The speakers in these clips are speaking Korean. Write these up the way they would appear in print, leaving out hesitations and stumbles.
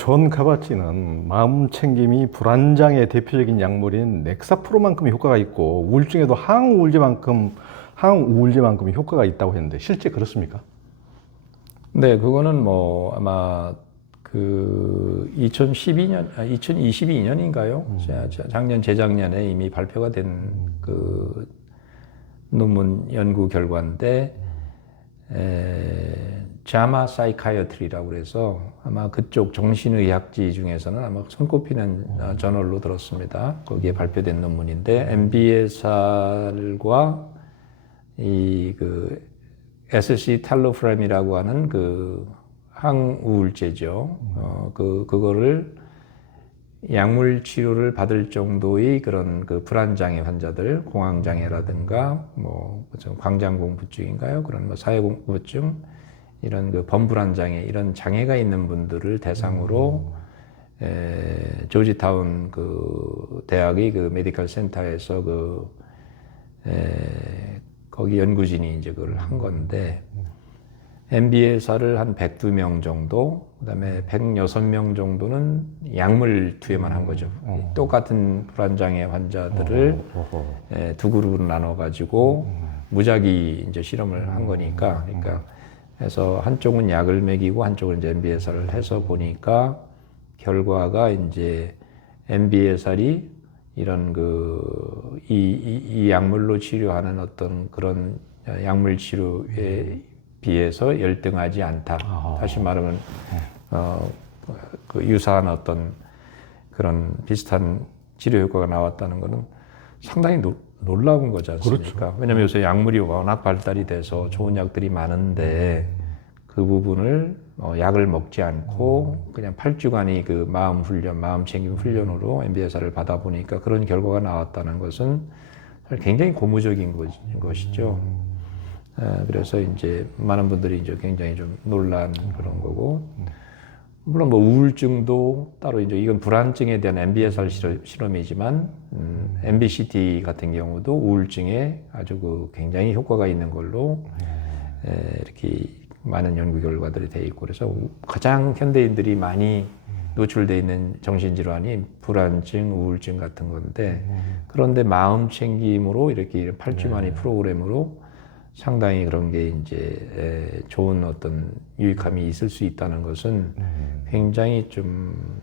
존 카바치는 마음 챙김이 불안장애 대표적인 약물인 넥사프로만큼 효과가 있고 우울증에도 항우울제만큼 효과가 있다고 했는데 실제 그렇습니까? 네, 그거는 뭐 아마 그 2012년, 2022년인가요? 작년, 재작년에 이미 발표가 된 그 논문 연구 결과인데, 자마 사이카이어트리라고 그래서 아마 그쪽 정신의학지 중에서는 아마 손꼽히는 저널로 들었습니다. 거기에 발표된 논문인데, MBSR과 이 그 SC 탈로프램이라고 하는 그 항우울제죠. 그거를 약물 치료를 받을 정도의 그런 그 불안장애 환자들, 공황장애라든가 뭐 광장공부증인가요? 그런 뭐 사회공부증, 이런 그 범불안장애, 이런 장애가 있는 분들을 대상으로 조지타운 그 대학의 그 메디컬 센터에서 거기 연구진이 이제 그걸 한 건데, MBSR을 한 102명 정도, 그다음에 106명 정도는 약물 투여만 한 거죠. 똑같은 불안장애 환자들을 두 그룹으로 나눠 가지고 무작위 이제 실험을 한 거니까, 그러니까 해서 한쪽은 약을 먹이고 한쪽은 이제 MBSR을 해서 보니까 결과가 이제 MBSR이 이런 이 약물로 치료하는 어떤 그런 약물 치료에 비해서 열등하지 않다. 다시 말하면 그 유사한 어떤 그런 비슷한 치료 효과가 나왔다는 것은 상당히 놀라운 거지 않습니까? 그렇죠. 왜냐하면 요새 약물이 워낙 발달이 돼서 좋은 약들이 많은데 그 부분을 약을 먹지 않고 그냥 8주간의 그 마음 훈련, 마음 챙김 훈련으로 MBSR을 받아보니까 그런 결과가 나왔다는 것은 굉장히 고무적인 것이죠. 그래서 이제 많은 분들이 이제 굉장히 좀 놀란 그런 거고, 물론 뭐 우울증도 따로 이제 이건 불안증에 대한 MBSR 실험이지만, MBCT 같은 경우도 우울증에 아주 그 굉장히 효과가 있는 걸로 이렇게 많은 연구 결과들이 돼 있고, 그래서 가장 현대인들이 많이 노출돼 있는 정신질환이 불안증, 우울증 같은 건데, 그런데 마음 챙김으로 이렇게 8주만의 프로그램으로 상당히 그런 게 이제 좋은 어떤 유익함이 있을 수 있다는 것은 굉장히 좀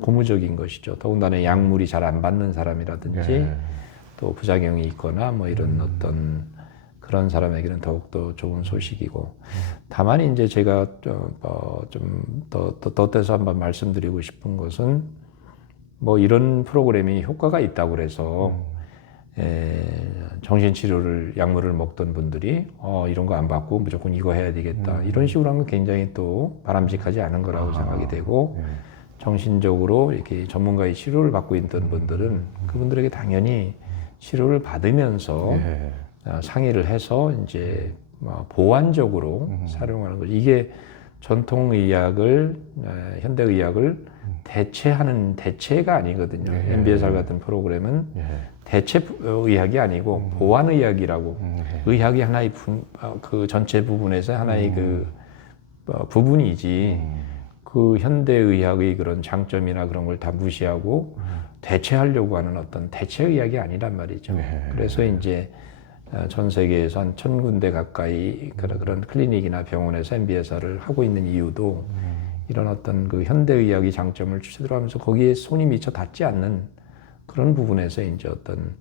고무적인 것이죠. 더군다나 약물이 잘 안 받는 사람이라든지 또 부작용이 있거나 뭐 이런 어떤 그런 사람에게는 더욱더 좋은 소식이고, 다만 이제 제가 좀 덧대서 한번 말씀드리고 싶은 것은, 뭐 이런 프로그램이 효과가 있다고 그래서 정신치료를 약물을 먹던 분들이 이런 거 안 받고 무조건 이거 해야 되겠다, 이런 식으로 하면 굉장히 또 바람직하지 않은 거라고 생각이 되고, 정신적으로 이렇게 전문가의 치료를 받고 있던 분들은 그분들에게 당연히 치료를 받으면서 상의를 해서 이제 보완적으로 사용하는 거죠. 이게 전통의학을, 현대의학을 대체하는 대체가 아니거든요. MBSR 같은 프로그램은 대체 의학이 아니고 보완 의학이라고, 의학이 하나의 그 전체 부분에서 하나의 그 부분이지, 그 현대 의학의 그런 장점이나 그런 걸 다 무시하고 대체하려고 하는 어떤 대체 의학이 아니란 말이죠. 그래서 이제 전 세계에서 한 1000군데 가까이 그런 클리닉이나 병원에서 MBSR을 하고 있는 이유도 이런 어떤 그 현대 의학의 장점을 주체로 하면서 거기에 손이 미처 닿지 않는 그런 부분에서 이제 어떤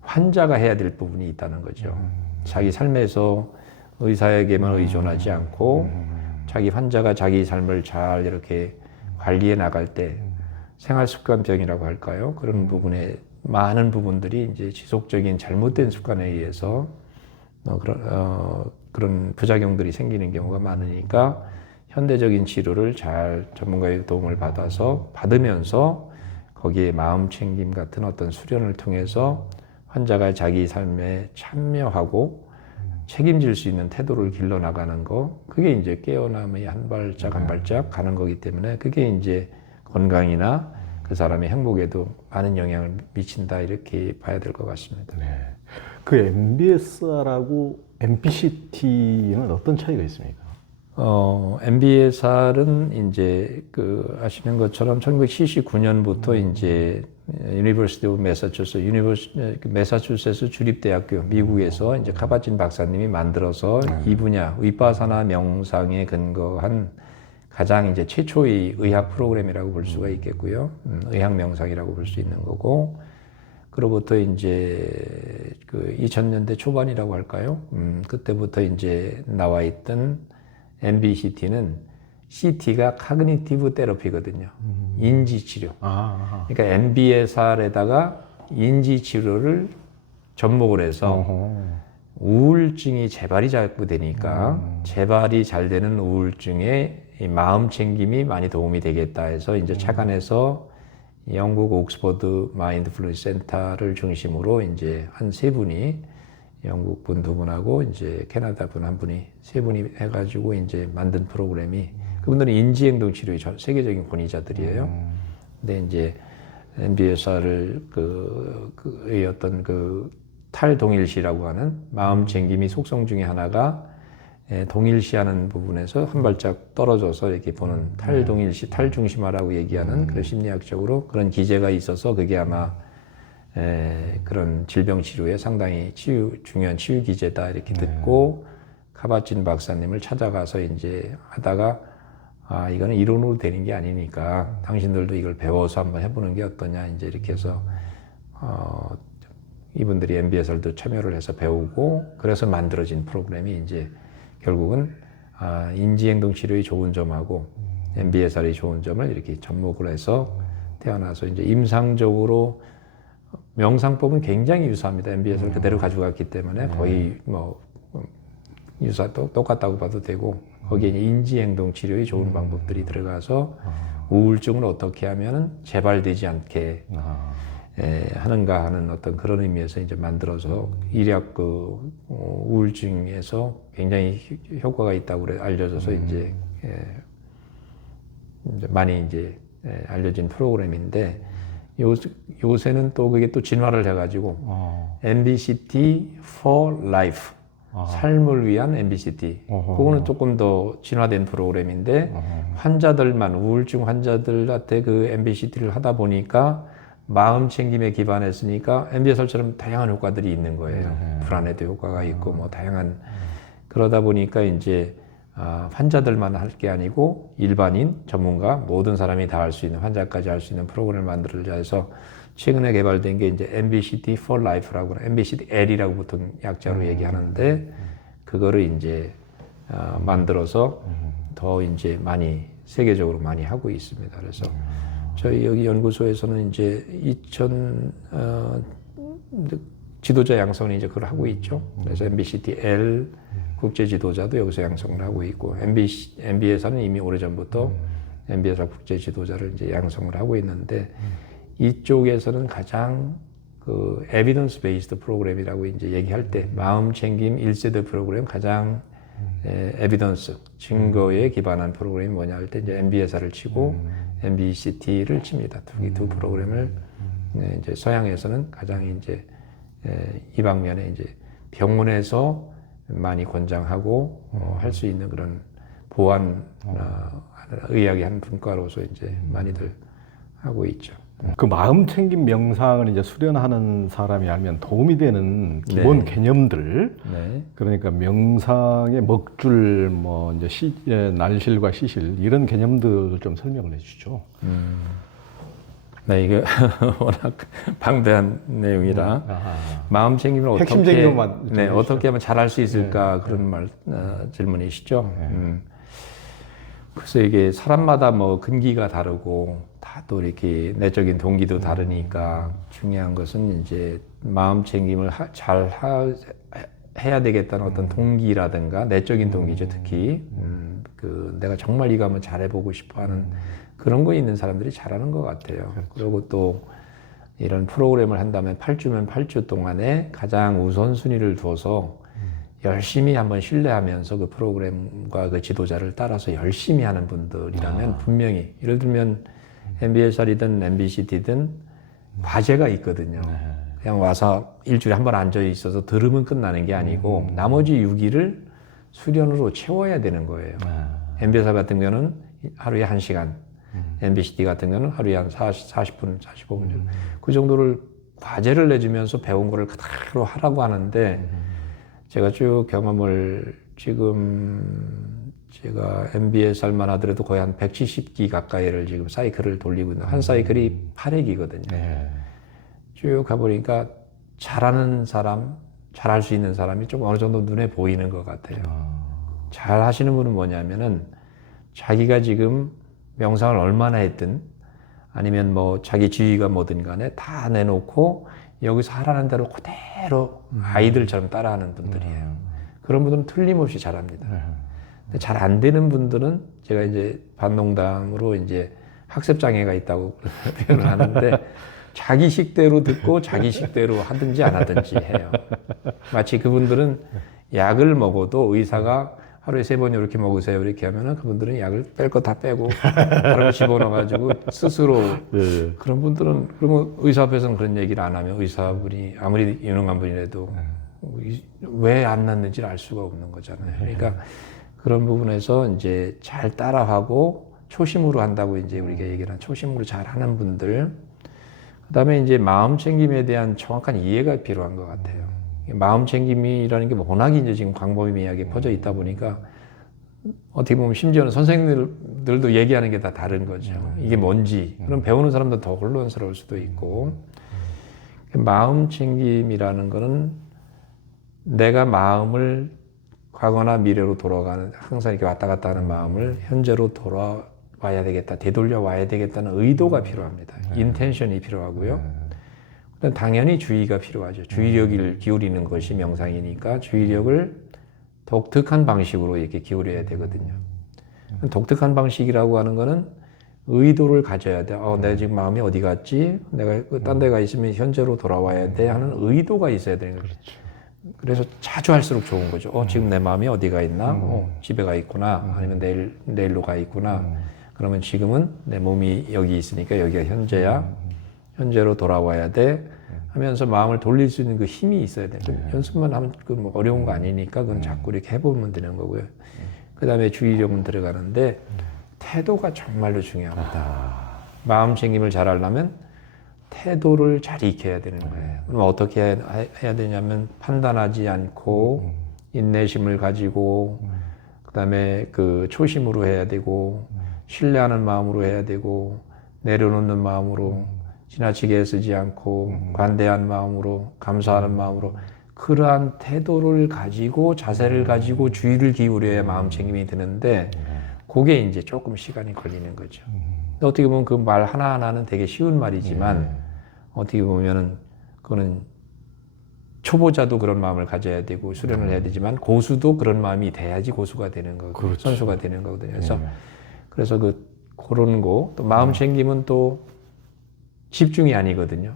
환자가 해야 될 부분이 있다는 거죠. 자기 삶에서 의사에게만 의존하지 않고 자기 환자가 자기 삶을 잘 이렇게 관리해 나갈 때 생활 습관병이라고 할까요? 그런 부분에 많은 부분들이 이제 지속적인 잘못된 습관에 의해서 그런 부작용들이 생기는 경우가 많으니까, 현대적인 치료를 잘 전문가의 도움을 받으면서 거기에 마음 챙김 같은 어떤 수련을 통해서 환자가 자기 삶에 참여하고 책임질 수 있는 태도를 길러 나가는 거, 그게 이제 깨어남의 한 발짝 한 발짝 가는 거기 때문에 그게 이제 건강이나 그 사람의 행복에도 많은 영향을 미친다, 이렇게 봐야 될 것 같습니다. 그 MBSR하고 MBCT는 어떤 차이가 있습니까? MBSR은 이제 그 아시는 것처럼 1979년부터 이제 유니버시티 오브 매사추세츠 주립대학교 미국에서 이제 카바진 박사님이 만들어서 이 분야 위파사나 명상에 근거한 가장 이제 최초의 의학 프로그램이라고 볼 수가 있겠고요. 의학 명상이라고 볼 수 있는 거고. 그로부터 이제 그 2000년대 초반이라고 할까요? 그때부터 이제 나와 있던 MBCT는 CT가 카그니티브 테라피거든요. 인지 치료. 그러니까 MBSR에다가 인지 치료를 접목을 해서 우울증이 재발이 자꾸 되니까 재발이 잘 되는 우울증에 이 마음 챙김이 많이 도움이 되겠다 해서 이제 착안해서 영국 옥스퍼드 마인드풀니스 센터를 중심으로 이제 한 세 분이 영국 분 두 분하고 이제 캐나다 분 한 분이 세 분이 해가지고 이제 만든 프로그램이 그분들은 인지행동 치료의 세계적인 권위자들이에요. 근데 이제 MBSR을 그의 어떤 그 탈동일시라고 하는 마음 챙김이 속성 중에 하나가 동일시하는 부분에서 한 발짝 떨어져서 이렇게 보는 탈동일시, 탈중심화라고 얘기하는 그런 심리학적으로 그런 기제가 있어서 그게 아마 그런 질병 치료에 상당히 중요한 치유 기제다 이렇게 듣고 카바진 박사님을 찾아가서 이제 하다가 이거는 이론으로 되는 게 아니니까 당신들도 이걸 배워서 한번 해보는 게 어떠냐 이제 이렇게 해서 이분들이 MBSR도 참여를 해서 배우고 그래서 만들어진 프로그램이 이제 결국은 인지행동 치료의 좋은 점하고 MBSR의 좋은 점을 이렇게 접목을 해서 태어나서 이제 임상적으로 명상법은 굉장히 유사합니다. MBSR 그대로 가져갔기 때문에 거의 뭐 똑같다고 봐도 되고 거기에 인지행동 치료의 좋은 방법들이 들어가서 우울증을 어떻게 하면 재발되지 않게 하는가 하는 어떤 그런 의미에서 이제 만들어서 일약 우울증에서 굉장히 효과가 있다고 알려져서 이제 많이 이제 알려진 프로그램인데 요새는 또 그게 또 진화를 해가지고 MBCT for Life 삶을 위한 MBCT 그거는 조금 더 진화된 프로그램인데 환자들만 우울증 환자들한테 그 MBCT를 하다 보니까 마음 챙김에 기반했으니까 MBSR처럼 다양한 효과들이 있는 거예요. 불안에도 효과가 있고 뭐 다양한 그러다 보니까 이제 환자들만 할 게 아니고 일반인, 전문가 모든 사람이 다 할 수 있는 환자까지 할 수 있는 프로그램을 만들자 해서 최근에 개발된 게 이제 MBCT for Life라고 MBCT-L이라고 보통 약자로 얘기하는데 그거를 이제 만들어서 더 이제 많이 세계적으로 많이 하고 있습니다. 그래서 저희 여기 연구소에서는 이제 지도자 양성을 이제 그걸 하고 있죠. 그래서 MBCT-L 국제 지도자도 여기서 양성을 하고 있고 MBSR은 이미 오래전부터 MBSR 국제 지도자를 이제 양성을 하고 있는데 이쪽에서는 가장 그 에비던스 베이스드 프로그램이라고 이제 얘기할 때 마음 챙김 1세대 프로그램 가장 에비던스 증거에 기반한 프로그램이 뭐냐 할 때 이제 MBSR을 치고 MBCT를 칩니다. 두 프로그램을 이제 서양에서는 가장 이제 이 방면에 이제 병원에서 많이 권장하고 할 수 있는 그런 보완 의학의 한 분과로서 이제 많이들 하고 있죠. 그 마음 챙김 명상을 이제 수련하는 사람이 알면 도움이 되는 기본 개념들, 그러니까 명상의 먹줄, 뭐 이제 날실과 시실 이런 개념들 좀 설명을 해주죠. 네, 이게 워낙 방대한 내용이라 마음 챙김을 어떻게 하면 잘할 수 있을까 그런 질문이시죠. 그래서 이게 사람마다 뭐 근기가 다르고 다 또 이렇게 내적인 동기도 다르니까 중요한 것은 이제 마음 챙김을 해야 되겠다는 어떤 동기라든가 내적인 동기죠. 특히 그 내가 정말 이거 한번 잘해보고 싶어하는 그런 거 있는 사람들이 잘하는 것 같아요. 그리고 또 이런 프로그램을 한다면 8주면 8주 동안에 가장 우선순위를 둬서 열심히 한번 신뢰하면서 그 프로그램과 그 지도자를 따라서 열심히 하는 분들이라면 분명히 예를 들면 MBSR이든 MBCT든 과제가 있거든요. 그냥 와서 일주일에 한 번 앉아 있어서 들으면 끝나는 게 아니고 나머지 6일을 수련으로 채워야 되는 거예요. MBSR 같은 경우는 하루에 1시간, MBCD 같은 경우는 하루에 한 40분, 45분 정도. 그 정도를 과제를 내주면서 배운 거를 그대로 하라고 하는데 제가 쭉 경험을 지금 제가 MBSR만 하더라도 거의 한 170기 가까이를 지금 사이클을 돌리고 있는 한 사이클이 8회기거든요. 쭉 가보니까 잘하는 사람, 잘할 수 있는 사람이 좀 어느 정도 눈에 보이는 것 같아요. 잘 하시는 분은 뭐냐면은 자기가 지금 명상을 얼마나 했든 아니면 뭐 자기 지위가 뭐든 간에 다 내놓고 여기서 하라는 대로 그대로 아이들처럼 따라하는 분들이에요. 그런 분들은 틀림없이 잘합니다. 잘 안 되는 분들은 제가 이제 반농담으로 이제 학습장애가 있다고 표현을 하는데 자기 식대로 듣고 자기 식대로 하든지 안 하든지 해요. 마치 그분들은 약을 먹어도 의사가 하루에 3번 이렇게 먹으세요 이렇게 하면은 그분들은 약을 뺄 거 다 빼고 바로 집어넣어가지고 스스로 그런 분들은 그러면 의사 앞에서는 그런 얘기를 안 하면 의사분이 아무리 유능한 분이라도 왜 안 낫는지를 알 수가 없는 거잖아요. 그러니까 그런 부분에서 이제 잘 따라하고 초심으로 한다고 이제 우리가 얘기를 한 초심으로 잘 하는 분들 그다음에 이제 마음 챙김에 대한 정확한 이해가 필요한 것 같아요. 마음 챙김이라는 게 워낙 이제 지금 광범위하게 퍼져 있다 보니까 어떻게 보면 심지어는 선생님들도 얘기하는 게 다 다른 거죠. 이게 뭔지. 그럼 배우는 사람도 더 혼란스러울 수도 있고. 마음 챙김이라는 거는 내가 마음을 과거나 미래로 돌아가는 항상 이렇게 왔다 갔다 하는 마음을 현재로 돌아와야 되겠다, 되돌려 와야 되겠다는 의도가 필요합니다. 인텐션이 필요하고요. 당연히 주의가 필요하죠. 주의력을 기울이는 것이 명상이니까 주의력을 독특한 방식으로 이렇게 기울여야 되거든요. 독특한 방식이라고 하는 거는 의도를 가져야 돼. 내가 지금 마음이 어디 갔지? 내가 딴 데가 있으면 현재로 돌아와야 돼 하는 의도가 있어야 되는 거죠. 그래서 자주 할수록 좋은 거죠. 지금 내 마음이 어디가 있나? 집에 가 있구나. 아니면 내일로 가 있구나. 그러면 지금은 내 몸이 여기 있으니까 여기가 현재야. 현재로 돌아와야 돼 하면서 마음을 돌릴 수 있는 그 힘이 있어야 돼요. 연습만 하면 그 뭐 어려운 거 아니니까 그건 자꾸 이렇게 해보면 되는 거고요. 그 다음에 주의력은 들어가는데 태도가 정말로 중요합니다. 마음 챙김을 잘 하려면 태도를 잘 익혀야 되는 거예요. 그럼 어떻게 해야 되냐면 판단하지 않고 인내심을 가지고 그 다음에 그 초심으로 해야 되고 신뢰하는 마음으로 해야 되고 내려놓는 마음으로 지나치게 애쓰지 않고 관대한 마음으로 감사하는 마음으로 그러한 태도를 가지고 자세를 가지고 주의를 기울여야 마음 챙김이 드는데 그게 이제 조금 시간이 걸리는 거죠. 어떻게 보면 그 말 하나하나는 되게 쉬운 말이지만 어떻게 보면은 그거는 초보자도 그런 마음을 가져야 되고 수련을 해야 되지만 고수도 그런 마음이 돼야지 고수가 되는 거고 그렇죠. 선수가 되는 거거든요. 그래서 그런 거 또 마음 챙김은 또 집중이 아니거든요.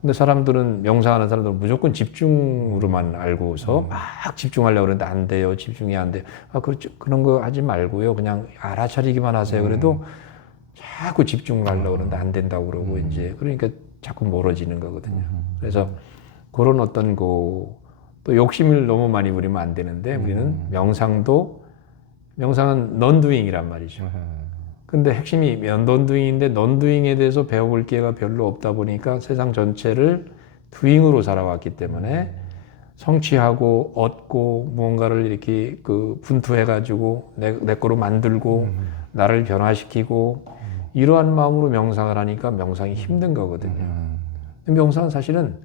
근데 사람들은 명상하는 사람들은 무조건 집중으로만 알고서 막 집중하려고 그러는데 안 돼요. 집중이 안 돼요. 그렇죠. 그런 거 하지 말고요. 그냥 알아차리기만 하세요. 그래도 자꾸 집중을 하려고 그러는데 안 된다고 그러고 이제 그러니까 자꾸 멀어지는 거거든요. 그래서 그런 어떤 또 욕심을 너무 많이 부리면 안 되는데 우리는 명상은 넌두잉이란 말이죠. 근데 핵심이 넌두잉인데 넌두잉에 대해서 배워볼 기회가 별로 없다 보니까 세상 전체를 두잉으로 살아왔기 때문에 성취하고 얻고 무언가를 이렇게 분투해가지고 내 거로 만들고 나를 변화시키고 이러한 마음으로 명상을 하니까 명상이 힘든 거거든요. 명상은 사실은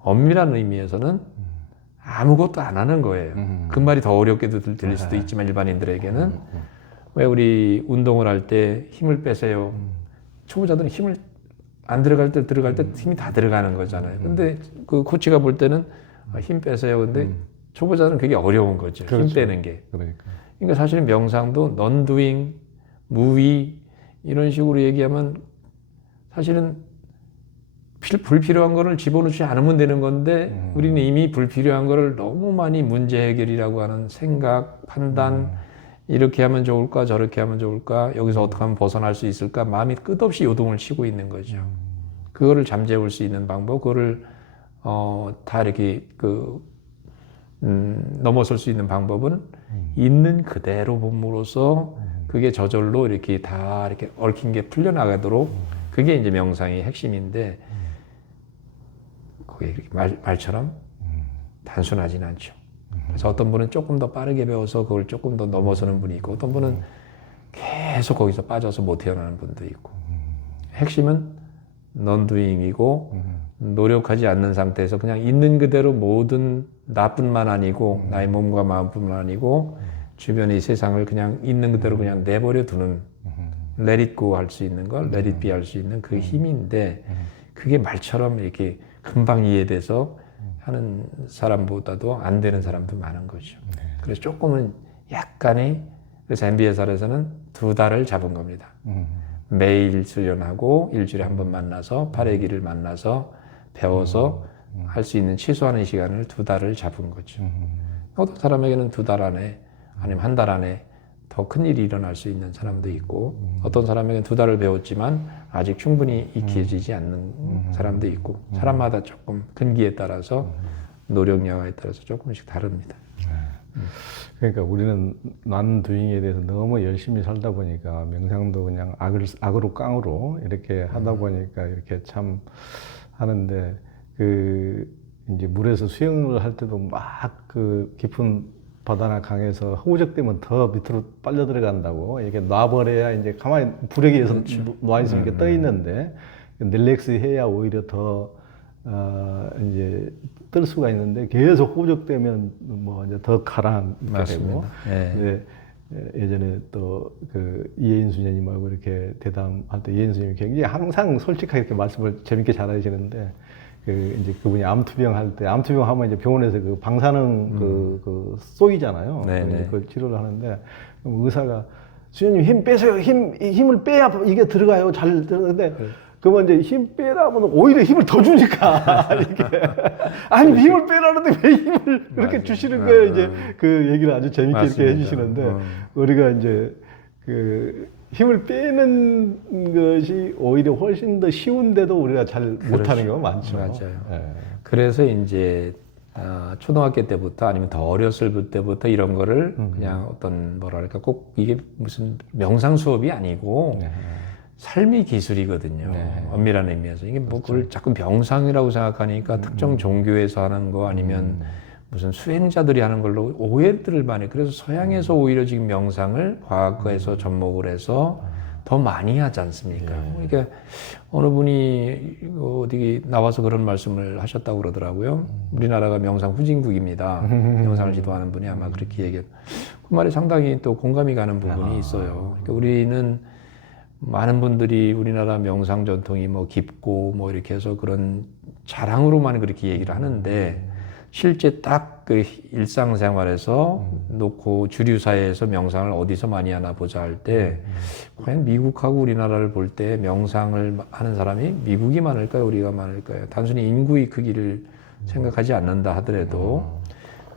엄밀한 의미에서는 아무것도 안 하는 거예요. 그 말이 더 어렵게도 들릴 수도 있지만 일반인들에게는 왜 우리 운동을 할 때 힘을 빼세요. 초보자들은 힘을 안 들어갈 때 힘이 다 들어가는 거잖아요. 근데 그 코치가 볼 때는 힘 빼세요. 근데 초보자는 그게 어려운 거죠. 그렇죠. 힘 빼는 게. 그러니까 사실은 명상도 non-doing, 무의 이런 식으로 얘기하면 사실은 불필요한 거를 집어넣지 않으면 되는 건데 우리는 이미 불필요한 거를 너무 많이 문제 해결이라고 하는 생각, 판단 이렇게 하면 좋을까 저렇게 하면 좋을까 여기서 어떻게 하면 벗어날 수 있을까 마음이 끝없이 요동을 치고 있는 거죠. 그거를 잠재울 수 있는 방법 그거를 다 이렇게 넘어설 수 있는 방법은 있는 그대로 봄으로써 그게 저절로 이렇게 다 이렇게 얽힌 게 풀려나가도록 그게 이제 명상의 핵심인데 그게 이렇게 말처럼 단순하진 않죠. 그래서 어떤 분은 조금 더 빠르게 배워서 그걸 조금 더 넘어서는 분이 있고 어떤 분은 계속 거기서 빠져서 못 태어나는 분도 있고 핵심은 non-doing이고 노력하지 않는 상태에서 그냥 있는 그대로 모든 나뿐만 아니고 나의 몸과 마음뿐만 아니고 주변의 세상을 그냥 있는 그대로 그냥 내버려 두는 let it go 할 수 있는 걸 let it be 할 수 있는 그 힘인데 그게 말처럼 이렇게 금방 이해돼서 하는 사람보다도 안 되는 사람도 많은 거죠. 그래서 조금은 약간의 그래서 MBSR에서는 2달을 잡은 겁니다. 매일 수련하고 일주일에 한 번 만나서 8회 길을 만나서 배워서 할 수 있는 취소하는 시간을 2달을 잡은 거죠. 어떤 사람에게는 2달 안에 아니면 한 달 안에 더 큰 일이 일어날 수 있는 사람도 있고 어떤 사람에게는 2달을 배웠지만 아직 충분히 익혀지지 않는 사람도 있고 사람마다 조금 근기에 따라서 노력 여하에 따라서 조금씩 다릅니다. 그러니까 우리는 난두잉에 대해서 너무 열심히 살다 보니까 명상도 그냥 악으로 깡으로 이렇게 하다 보니까 이렇게 참 하는데 그 이제 물에서 수영을 할 때도 막 그 깊은 바다나 강에서 허우적대면 더 밑으로 빨려 들어간다고 이렇게 놔버려야 이제 가만히 부력에 의해서 그렇죠. 놔 있으면 이렇게 떠 있는데 릴렉스 해야 오히려 더 이제 뜰 수가 있는데 계속 호적되면 뭐 이제 더 가라앉게 되고. 네. 예전에 또 그 이혜인 수녀님하고 이렇게 대담할 때 이혜인 수녀님이 굉장히 항상 솔직하게 이렇게 말씀을 재밌게 잘하시는데 그 이제 그분이 암투병 할 때 암투병 하면 이제 병원에서 그 방사능 그 쏘이잖아요. 그걸 치료를 하는데 그럼 의사가 수녀님 힘 빼세요. 힘을 빼야 이게 들어가요. 잘 들어가는데. 그러면 이제 힘 빼라면 오히려 힘을 더 주니까 이렇게 아니 힘을 빼라는데 왜 힘을 그렇게 주시는 거예요. 이제 그 얘기를 아주 재밌게 맞습니다. 이렇게 해주시는데 우리가 이제 그 힘을 빼는 것이 오히려 훨씬 더 쉬운데도 우리가 잘 못하는 경우가 많죠. 맞아요. 네. 그래서 이제 초등학교 때부터 아니면 더 어렸을 때부터 이런 거를 그냥 어떤 뭐랄까 꼭 이게 무슨 명상 수업이 아니고. 삶의 기술이거든요. 엄밀한 의미에서. 이게 뭐 그걸 자꾸 명상이라고 생각하니까 특정 종교에서 하는 거 아니면 무슨 수행자들이 하는 걸로 오해들을 많이. 그래서 서양에서 오히려 지금 명상을 과학에서 접목을 해서 더 많이 하지 않습니까? 그러니까 어느 분이 어디 나와서 그런 말씀을 하셨다고 그러더라고요. 우리나라가 명상 후진국입니다. 명상을 지도하는 분이 아마 그렇게 얘기했. 그 말이 상당히 또 공감이 가는 부분이 있어요. 그러니까 우리는 많은 분들이 우리나라 명상 전통이 뭐 깊고 뭐 이렇게 해서 그런 자랑으로만 그렇게 얘기를 하는데 실제 딱 그 일상생활에서 놓고 주류 사회에서 명상을 어디서 많이 하나 보자 할 때 과연 미국하고 우리나라를 볼 때 명상을 하는 사람이 미국이 많을까요? 우리가 많을까요? 단순히 인구의 크기를 생각하지 않는다 하더라도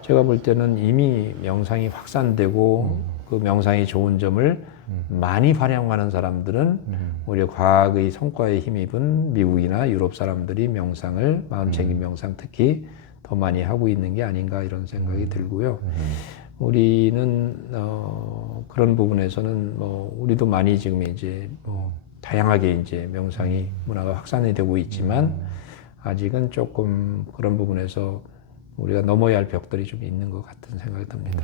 제가 볼 때는 이미 명상이 확산되고 그 명상이 좋은 점을 많이 활용하는 사람들은 오히려 과학의 성과에 힘입은 미국이나 유럽 사람들이 명상을 마음챙김 명상 특히 더 많이 하고 있는 게 아닌가 이런 생각이 들고요. 우리는 그런 부분에서는 뭐 우리도 많이 지금 이제 뭐 다양하게 이제 명상이 문화가 확산이 되고 있지만 아직은 조금 그런 부분에서 우리가 넘어야 할 벽들이 좀 있는 것 같은 생각이 듭니다.